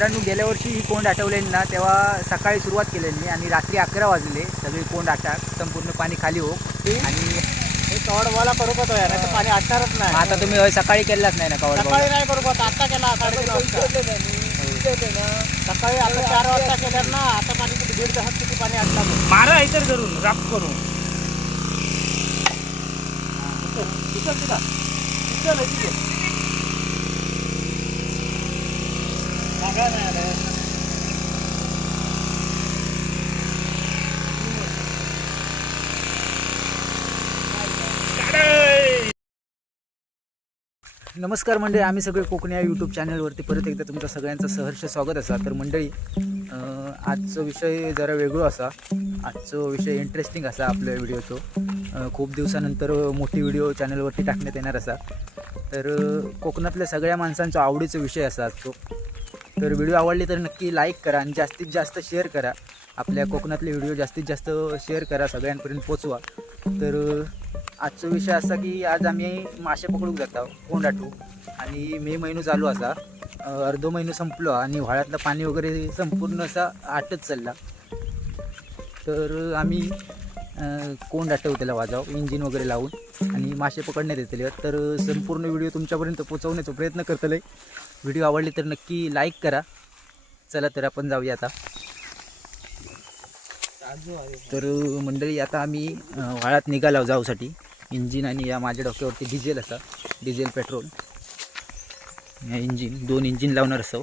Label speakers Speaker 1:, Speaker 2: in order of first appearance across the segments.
Speaker 1: मित्रांनो गेल्या वर्षी ही कोंड आठवलेली ना तेव्हा सकाळी सुरुवात केलेली आणि रात्री अकरा वाजले. सगळी कोंड आटाक संपूर्ण पाणी खाली हो. आणि
Speaker 2: हे कवड मला बरोबर आहे नाही तर पाणी आटणारच नाही.
Speaker 1: आता तुम्ही होय सकाळी केलाच नाही ना कवड
Speaker 2: सकाळी नाही बरोबर आता केला साडेतीन वाजता सकाळी आता चार वाजता केल्यावर ना आता पाणी किती दीड तासात किती पाणी आटला.
Speaker 3: मारा इतर धरून राप करून.
Speaker 2: उचल तिला. उचल नाही आलं.
Speaker 1: नमस्कार मंडळी आम्ही सगळे कोकणी या यूट्यूब चॅनलवरती परत एकदा तुमचं सगळ्यांचं सहर्ष स्वागत असा. तर मंडळी आजचा विषय जरा वेगळो असा. आजचो विषय इंटरेस्टिंग असा आपल्या व्हिडिओचो खूप दिवसानंतर मोठी व्हिडिओ चॅनलवरती टाकण्यात येणार असा. तर कोकणातल्या सगळ्या माणसांचा आवडीचा विषय असा आजचो. तर व्हिडिओ आवडले तर नक्की लाईक करा आणि जास्तीत जास्त शेअर करा. आपल्या कोकणातले व्हिडिओ जास्तीत जास्त शेअर करा सगळ्यांपर्यंत पोचवा तर आजचा विषय असा की आज आम्ही मासे पकडूक जाता कोंडाटू आणि मे महिनो चालू असा. अर्धो महिनो संपलो आणि व्हाळ्यातलं पाणी वगैरे संपूर्ण असा आटत चालला. तर आम्ही कोंड आटव त्याला वाजाव इंजिन वगैरे लावून आणि मासे पकडण्यात येतले. तर संपूर्ण व्हिडिओ तुमच्यापर्यंत पोचवण्याचा प्रयत्न करतले व्हिडिओ आवडली तर नक्की लाईक करा. चला तर आपण जाऊया आता. तर मंडळी आता आम्ही वाळात निघालो जाऊसाठी. इंजिन आणि या माझ्या डोक्यावरती डिझेल असा डिझेल पेट्रोल. या इंजिन दोन इंजिन लावणार असो.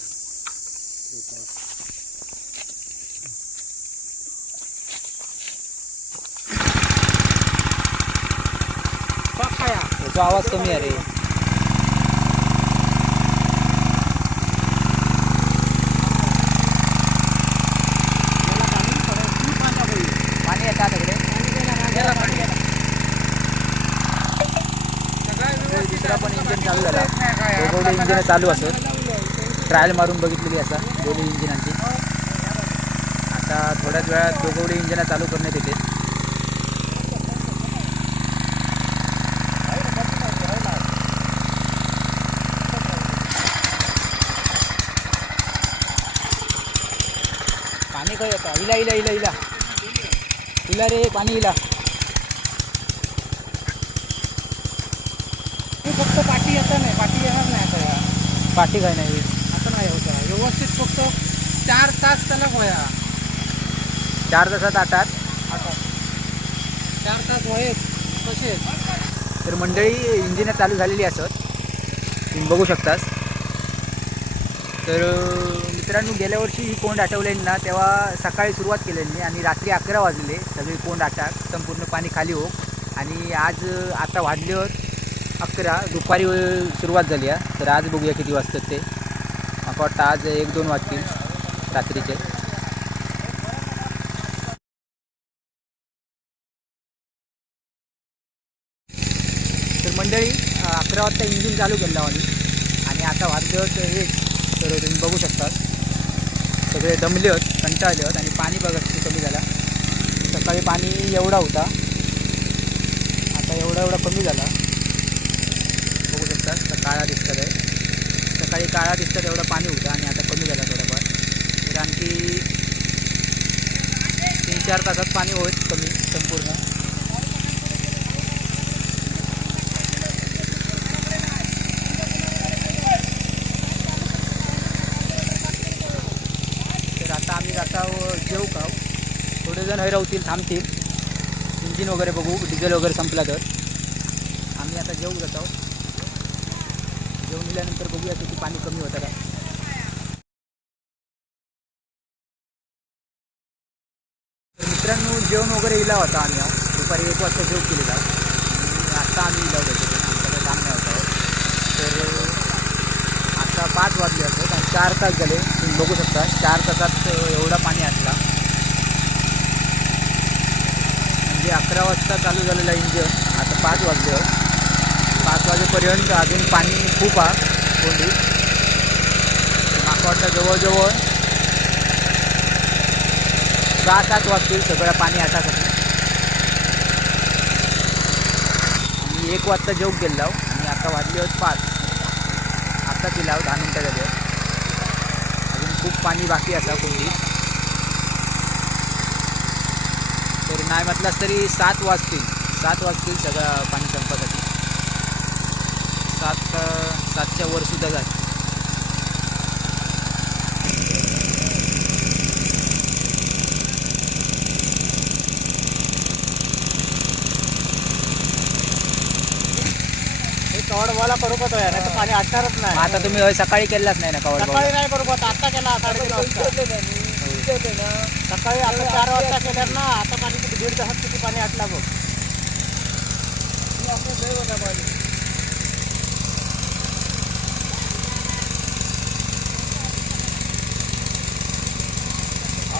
Speaker 1: त्याचा आवाज कमी आहे रे. पाणी येतात तिकडे दुसरा पण इंजिन चालू झाला. दोघवडे इंजिन चालू असत ट्रायल मारून बघितलेली असा दोन्ही इंजिनांची. आता थोड्याच वेळात दोघवडे इंजिन चालू करण्यात येते पाणी काय येतं इला इला इला इला. इला रे पाणी इला.
Speaker 3: फक्त पाठी येत नाही पाठी येणार नाही आता.
Speaker 1: पाठी काय नाही.
Speaker 3: व्यवस्थित फक्त चार तास त्याला होया
Speaker 1: चार तासात आटात
Speaker 3: आता चार तास होय कसे
Speaker 1: तर मंडळी इंजिन चालू झालेली असत. तुम्ही बघू शकतास. तर मित्रांनो गेल्या वर्षी ही कोंड आठवलेली ना तेव्हा सकाळी सुरुवात केलेली आणि रात्री अकरा वाजले. सगळी कोंड आटाक संपूर्ण पाणी खाली हो. आणि आज आता वाजल्यावर अकरा. दुपारी सुरुवात झाली आहे तर आज बघूया किती वाजतात ते. वाटतं आज एक दोन वाजतील रात्रीचे. तर मंडळी अकरा वाजता इंजिन चालू केलं आम्ही. आणि आता वाजल्यावर एक तर तुम्ही बघू शकता. सगळे दमले होत कंटाळले होत आणि पाणी बघा कमी झाला. सकाळी पाणी एवढा होता. आता एवढा एवढा कमी झाला. बघू शकता तर काळा दिसत आहे सकाळी काळा दिसतं तेवढं पाणी होतं आणि आता कमी झालं थोडाफार. तर आणखी तीन चार तासात पाणी होईल कमी संपूर्ण. तर आता आम्ही जाता जेव का? थोडे जण राहतील थांबतील. इंजिन वगैरे बघू डिझेल वगैरे संपला तर. आम्ही आता जेऊ जातो जेवण दिल्यानंतर बघूया किती पाणी कमी होतं का मित्रांनो जेवण वगैरे इला होता आम्ही दुपारी एक वाजता जेवण केलेला आता आम्ही इला होतो. आमच्याकडे काम नाही होतं तर आता पाच वाजले असत आणि चार तास झाले. तुम्ही बघू शकता चार तासात एवढा पाणी असला म्हणजे अकरा वाजता चालू झालेला इंजिन. आता पाच वाजले. वाजेपर्यंत अजून पाणी खूप आ कोंडी. नाकवाडच्या जवळजवळ सहा सात वाजतील सगळं पाणी आटासाठी आणि एक वाजता जेवू गेलो आणि आता वाजले होत पाच. आता पिला दहा मिनटं झाले. अजून खूप पाणी बाकी असा कोंडी. तर नाही म्हटलास तरी सात वाजतील. सात वाजतील सगळं पाणी संपत. सातच्या वर सुद्धा जाईल
Speaker 2: हे कवड मला करू का नाही तर पाणी आटणारच नाही.
Speaker 1: आता तुम्ही सकाळी केलाच नाही ना कवर
Speaker 2: सकाळी नाही बरोबर आता केला साडेतीन वाजता. सकाळी आता चार वाजता केल्यावर ना आता पाणी किती दीड तासात किती पाणी आटला बघ.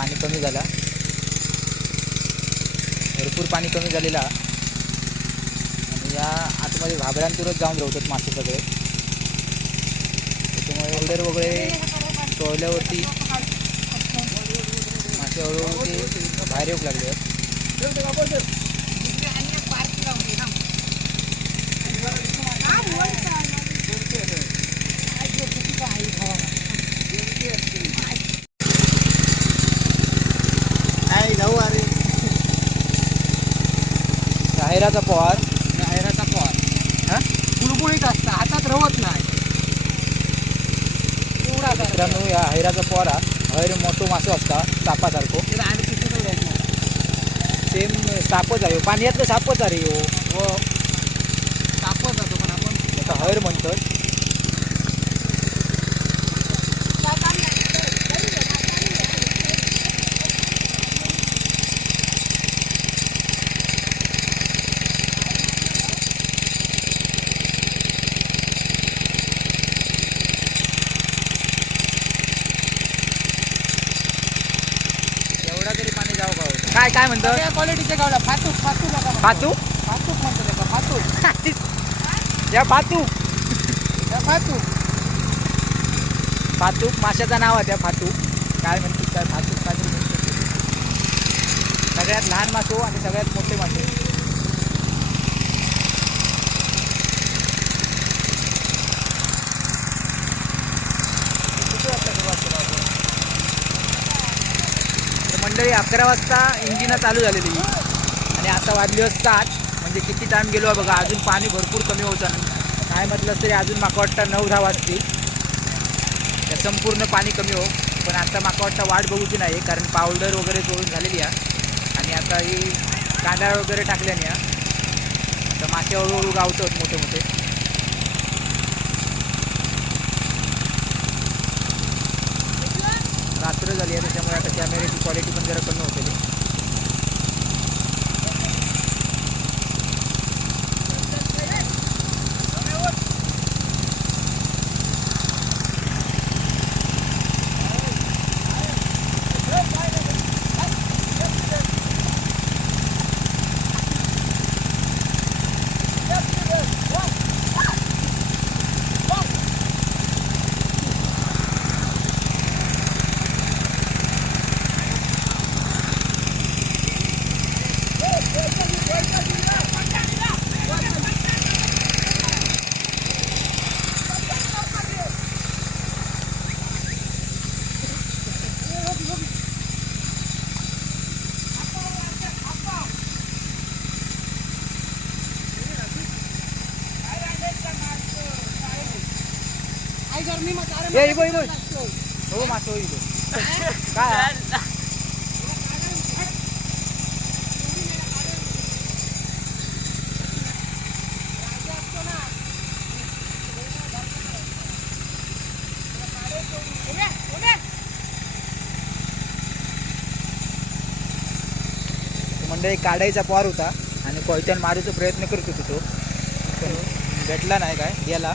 Speaker 1: पाणी कमी झाला. भरपूर पाणी कमी झालेला. आणि या आतमध्ये घाबऱ्यांतूनच जाऊन राहतात मासे सगळे. त्याच्यामुळे एवढे वगैरे टोळल्यावरती मासे हळूहळू ते बाहेर येऊ लागले आहेत.
Speaker 2: नाही जाऊ अरे
Speaker 1: जाहिराचा पोहार
Speaker 3: हैराचा पॉर
Speaker 1: हा?
Speaker 3: गुळगुळीत असतं हातात रवत नाही. एवढा
Speaker 1: मित्रांनो या हैराचा पोहारा हैर मोठो मासो असता सापासारखो. सेम सापच आहे ह्यो. पाण्यातलं सापच आहे हो.
Speaker 3: हो. तापत जातो पण आपण
Speaker 1: हैर म्हणतात एवढा तरी पाणी जाऊ का हो? काय काय म्हणतं?
Speaker 3: सगळ्या क्वालिटीचे गावला फातूक फातूक म्हणतात.
Speaker 1: फातू
Speaker 3: फातूक? म्हणतो त्याचा फातूक.
Speaker 1: या फातू
Speaker 3: त्या फातूक.
Speaker 1: फातूक माशाचं नाव आहे त्या फातूक. काय म्हणतात काय फातूक काहीतरी म्हणतात सगळ्यात लहान मासो आणि सगळ्यात मोठे मासे. मंडळी अकरा वाजता इंजिनं चालू झालेली. आणि आता वाजले सात म्हणजे किती टाईम गेलो बघा अजून पाणी भरपूर कमी होतं. काय म्हटलं तरी अजून माका वाटतं नऊ दहा वाजतील. संपूर्ण पाणी कमी हो. पण आता माका वाटतं वाट बघूची नाही कारण पावडर वगैरे जोडून झालेली आहे. आणि आता ही कांदा वगैरे टाकल्याने तर मासे हळूहळू गावतात मोठे मोठे झाली आहे. त्याच्यामुळे आता कॅमेऱ्याची क्वालिटी पण जरा कमी होते. ये इबो इबो। हो मासो इबो। काय मंडळी काढायचा पार होता आणि कोयत्यान मारायचा प्रयत्न करत होतो तो. भेटला नाही काय? गेला.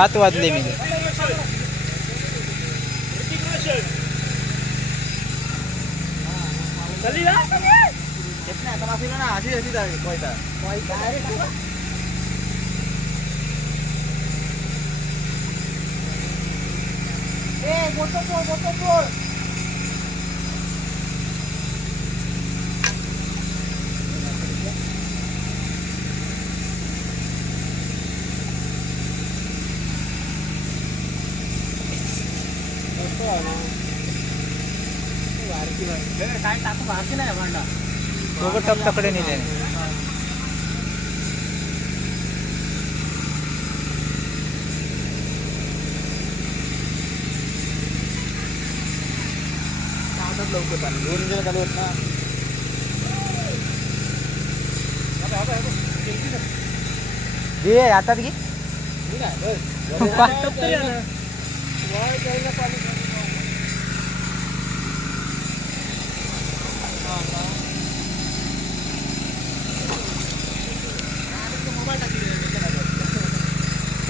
Speaker 1: सात वाजले मी
Speaker 2: काय टाकू बाकी नाही भांडा
Speaker 1: दोघं टक तकडे नेले.
Speaker 2: लवकर पाणी दोन जण चालू आहेत ना.
Speaker 1: घे. हातात घे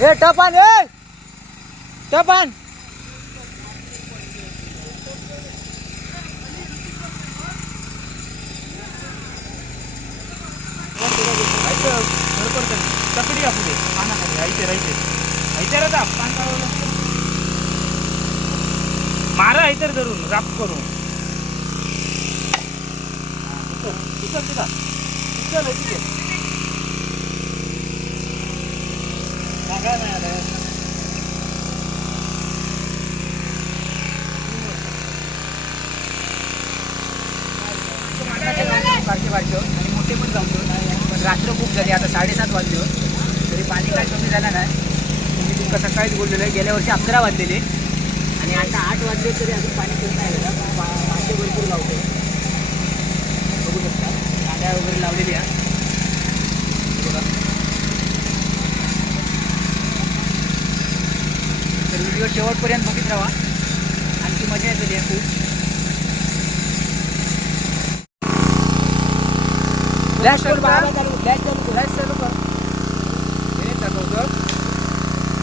Speaker 1: ए टपान ए! टपान
Speaker 3: तकडी आपू पानाखाली राहायचे राहते राहायचे राहता पान मारा इतर धरून राप करून. उचल तिला उचल आहे तिथे जागा नाही आलं
Speaker 1: बारके बारके आणि मोठे पण जाऊन पण रात्र खूप झाली आता साडेसात वाजले. तरी पाणी काय कमी झालं नाही. तुम्ही तुमका सकाळीच बोललेलं आहे. गेल्या वर्षी अकरा वाजलेले. आणि आता आठ वाजले तरी अजून पाणी कमी नाही झालं पा- मासे भरपूर लावतो बघू शकता कांड्या वगैरे लावलेली आहे हे बघा तर व्हिडिओ शेवटपर्यंत बघित राहा आणखी मजा येतली आहे खूप बाबा चालू फ्लॅश चालू कर.
Speaker 3: हे दाखवतो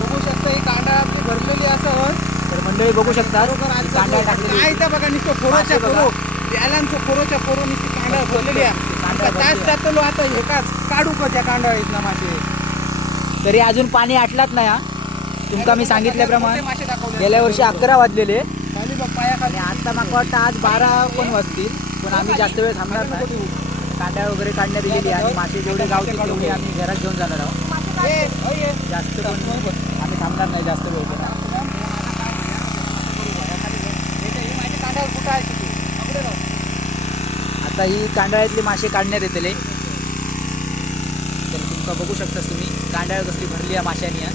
Speaker 3: बघू शकता ही कांदा आपली भरलेली असं
Speaker 1: तर मंडळी बघू शकता कांदा टाकलेली
Speaker 3: काय इथं बघा नुसतं फोरोच्या. फोरो यालांचं फोरोच्या फोरो नुसती कांदा भरलेली आहे.
Speaker 1: भरलेली
Speaker 3: जातलो आता हे का काढू का त्या कांदा ना मासे?
Speaker 1: तरी अजून पाणी आटलाच नाही हा तुमका मी सांगितल्याप्रमाणे. गेल्या वर्षी अकरा वाजलेले. आणि आता माका वाटतं आज बारा पण वाजतील पण आम्ही जास्त वेळ थांबणार नाही. कांड्या वगैरे काढण्यात दिलेली आणि मासे जेवढे गावतील तेवढे आम्ही घरात घेऊन जाणार आहोत. जास्त पण आम्ही लागणार नाही जास्त वेळ. आता ही कांडाळ्यातली मासे काढण्यात येतले. तर तुमका बघू शकतास तुम्ही कांडाळ कसली भरली आहे माशानी हा.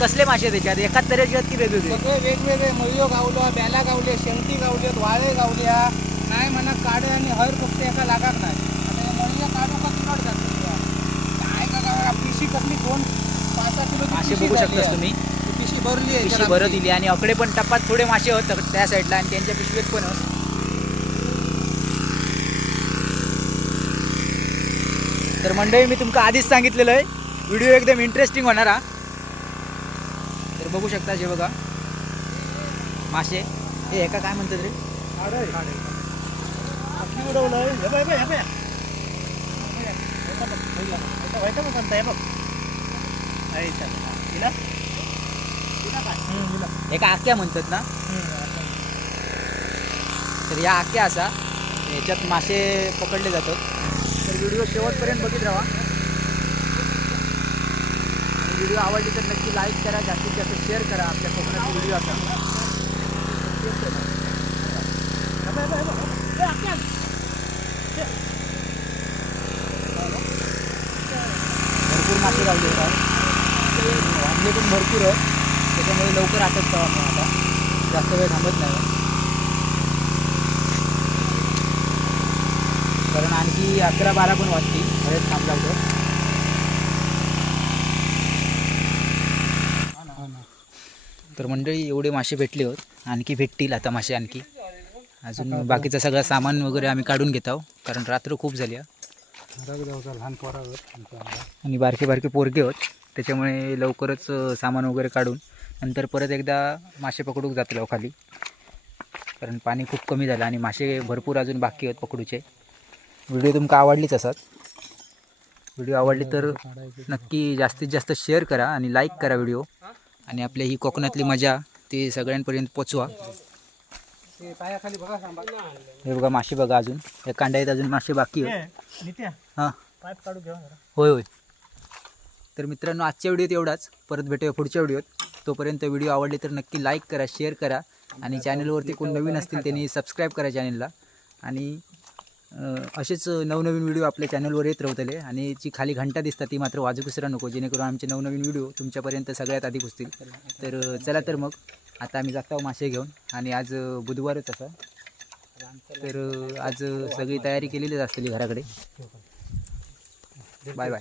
Speaker 1: कसले मासे त्याच्यात एकाच तऱ्हेचे आहेत की वेगवेगळे?
Speaker 3: सगळे वेगवेगळे मयो गावलो बॅला गावले शेंगटी गावलेत वाळे गावल्या नाही म्हणा काडे आणि हर फक्त एका लागाक नाही. आता काढू का तिकड जातो? काय का पिशी कसली दोन पाच सहा किलो
Speaker 1: मासे बघू शकतास तुम्ही.
Speaker 3: पिशी भरली आहे
Speaker 1: पिशी भरत. दिली आणि अकडे पण टप्पात थोडे मासे होत त्या साईडला आणि त्यांच्या पिशवीत पण होत. तर मंडळी मी तुमका आधीच सांगितलेलं आहे. व्हिडिओ एकदम इंटरेस्टिंग होणार हा. तर बघू शकता जे बघा. मासे. हे एका काय म्हणतात रे?
Speaker 2: आपली उडवलंय हे बघ, हे हे बघ. हे बघ, पहिला. बघ, हे बघ, म्हणता, हे बघ.
Speaker 1: एका आक्या म्हणतात ना तर या आक्या असा याच्यात मासे पकडले जातात तर व्हिडिओ शेवटपर्यंत बघित राहा व्हिडिओ आवडली तर नक्की लाईक करा जास्तीत जास्त शेअर करा आपल्या कोकणातले व्हिडिओ असा
Speaker 2: हे बघ, हे बघ, हे बघ. हे आख्या.
Speaker 1: भरपूर मासे लावले आहेत वांगे पण भरपूर आहेत त्याच्यामुळे लवकर आटत जावा आपण आता जास्त वेळ थांबत नाही कारण आणखी अकरा बारा पण वाजतील. बरेच थांबला होतं तर मंडळी एवढे मासे भेटले होत. आणखी भेटतील आता मासे आणखी. अजून बाकीचं सगळं सामान वगैरे आम्ही काढून घेत आहोत. कारण रात्र खूप झाली.
Speaker 3: लहान पोरावर
Speaker 1: आणि बारके बारके पोरगे होत. त्याच्यामुळे लवकरच सामान वगैरे काढून नंतर परत एकदा मासे पकडूक जातलो खाली. कारण पाणी खूप कमी झालं आणि मासे भरपूर अजून बाकी आहेत पकडूचे. व्हिडिओ तुमका आवडलीच असतात व्हिडिओ आवडली तर नक्की जास्तीत जास्त शेअर करा आणि लाईक करा व्हिडिओ. आणि आपल्या ही कोकणातली मजा ती सगळ्यांपर्यंत पोचवा. हे बघा मासे बघा अजून. या कांड्यात अजून मासे बाकी आहेत.
Speaker 2: हे,
Speaker 1: हां. होय होय. तर मित्रांनो आजच्या व्हिडिओत एवढाच. परत भेटूया पुढच्या व्हिडिओत. तोपर्यंत व्हिडिओ आवडले तर नक्की लाईक करा शेअर करा. आणि चॅनलवरती कोण नवीन असतील त्यांनी सबस्क्राईब करा चॅनलला आणि असेच नवनवीन व्हिडिओ आपल्या चॅनलवर येत राहतले आणि जी खाली घंटा दिसतात ती मात्र वाजू विसरा नको. जेणेकरून आमचे नवनवीन व्हिडिओ तुमच्यापर्यंत सगळ्यात आधी पोचतील तर चला तर मग आता आम्ही जातो मासे घेऊन. आणि आज बुधवारच असा. तर आज सगळी तयारी केलेलीच असतील घराकडे. Bye bye.